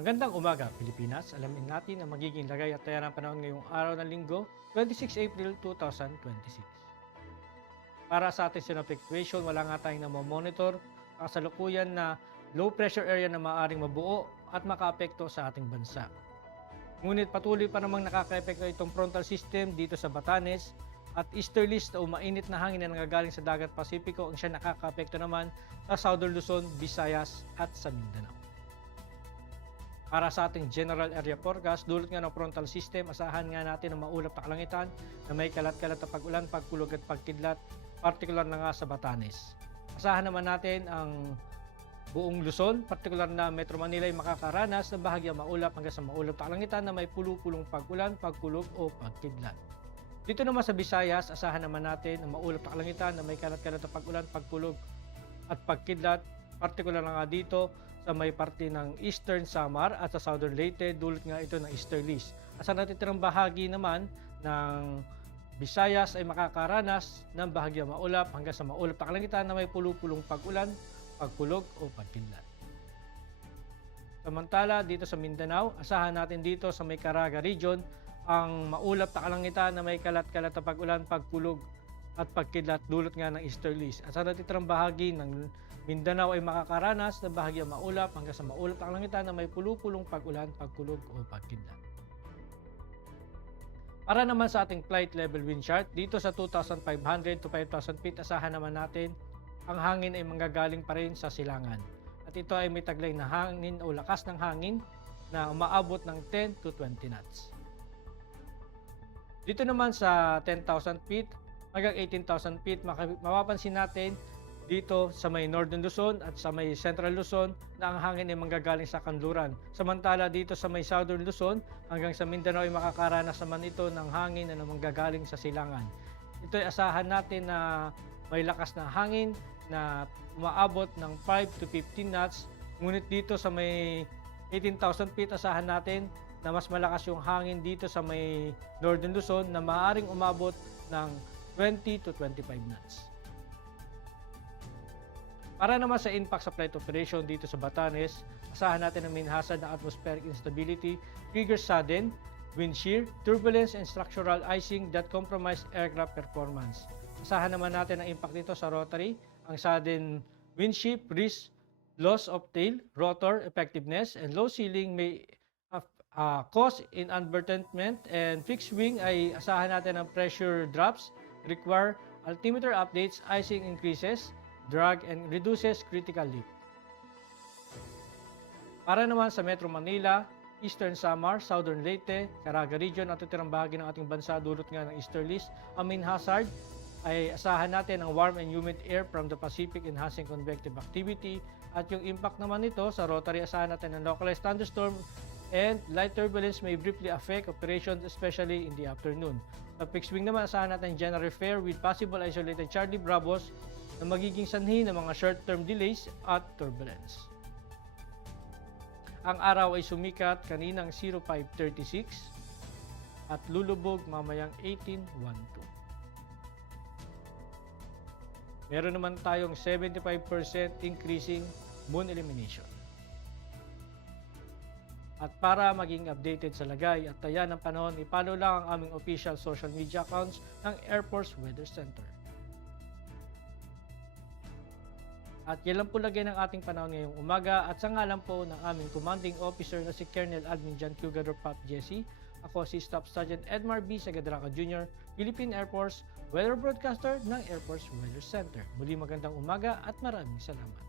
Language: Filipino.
Magandang umaga, Pilipinas. Alamin natin ang magiging lagay at taya ng panahon ngayong araw ng linggo, 26 April 2026. Para sa ating synoptic situation, wala nga tayong namomonitor kasalukuyan na low pressure area na maaaring mabuo at makaapekto sa ating bansa. Ngunit patuloy pa namang nakakaepekto itong frontal system dito sa Batanes at easterlies na umainit na hangin na nanggagaling sa dagat Pasipiko ang siya nakakaapekto naman sa Southern Luzon, Visayas at sa Mindanao. Para sa ating general area forecast, dulot nga ng frontal system, asahan nga natin ang maulap na kalangitan na may kalat-kalat na pag-ulan, pagkulog at pagkidlat, partikular na nga sa Batanes. Asahan naman natin ang buong Luzon, partikular na Metro Manila ay makakaranas ng bahagyang maulap hanggang sa maulap na kalangitan na may pulo-pulong pag-ulan, pagkulog o pagkidlat. Dito naman sa Visayas, asahan naman natin ang maulap na kalangitan na may kalat-kalat na pag-ulan, pagkulog at pagkidlat, partikular na nga dito sa may parte ng Eastern Samar at sa Southern Leyte, dulot nga ito ng easterlies. At sa natitirang bahagi naman ng Visayas ay makakaranas ng bahagyang maulap hanggang sa maulap na kalangitan na may pulo-pulong pag-ulan, pagkulog o pagkidlat. Samantala, dito sa Mindanao, asahan natin dito sa may Caraga region ang maulap na kalangitan na may kalat-kalat na pag-ulan, pagkulog at pagkidlat, dulot nga ng easterlies. At sa natitirang bahagi ng Mindanao ay makakaranas ng bahagyang maulap hanggang sa maulap na kalangitan na may pulo-pulong pag-ulan, pagkulog o pagkidlat. Para naman sa ating flight level wind chart, dito sa 2,500 to 5,000 feet, asahan naman natin ang hangin ay manggagaling pa rin sa silangan. At ito ay may taglay na hangin o lakas ng hangin na umaabot ng 10 to 20 knots. Dito naman sa 10,000 feet hanggang 18,000 feet, mapapansin natin dito sa may Northern Luzon at sa may Central Luzon na ang hangin ay manggagaling sa kanluran. Samantala dito sa may Southern Luzon hanggang sa Mindanao ay makakaranas naman ito ng hangin na manggagaling sa silangan. Ito ay asahan natin na may lakas na hangin na umaabot ng 5 to 15 knots. Ngunit dito sa may 18,000 feet, asahan natin na mas malakas yung hangin dito sa may Northern Luzon na maaaring umabot ng 20 to 25 knots. Para naman sa impact sa flight operation dito sa Batanes, asahan natin ang main hazard ng atmospheric instability, trigger sudden, wind shear, turbulence, and structural icing that compromise aircraft performance. Asahan naman natin ang impact nito sa rotary, ang sudden wind shift, risk, loss of tail, rotor effectiveness, and low ceiling may cause inadvertentment, and fixed wing ay asahan natin ang pressure drops, require altimeter updates, icing increases, drag and reduces critical lift. Para naman sa Metro Manila, Eastern Samar, Southern Leyte, Caraga region at itirang bahagi ng ating bansa dulot nga ng easterlies, ang main hazard ay asahan natin ang warm and humid air from the Pacific enhancing convective activity, at yung impact naman nito sa rotary, asahan natin ang localized thunderstorm and light turbulence may briefly affect operations especially in the afternoon. Sa fixed wing naman, asahan natin general fair with possible isolated Charlie Bravos na magiging sanhi ng mga short-term delays at turbulence. Ang araw ay sumikat kaninang 05:36 at lulubog mamayang 18:12. Meron naman tayong 75% increasing moon illumination. At para maging updated sa lagay at taya ng panahon, i-follow lang ang aming official social media accounts ng Air Force Weather Center. At yan lang po lagay ng ating panahon ngayong umaga, at sa ngalan po ng aming commanding officer na si Colonel Admin John Cugador Pop Jesse, ako si Staff Sergeant Edmar B. Sagadraca Jr., Philippine Air Force Weather Broadcaster ng Air Force Weather Center. Muli magandang umaga at maraming salamat.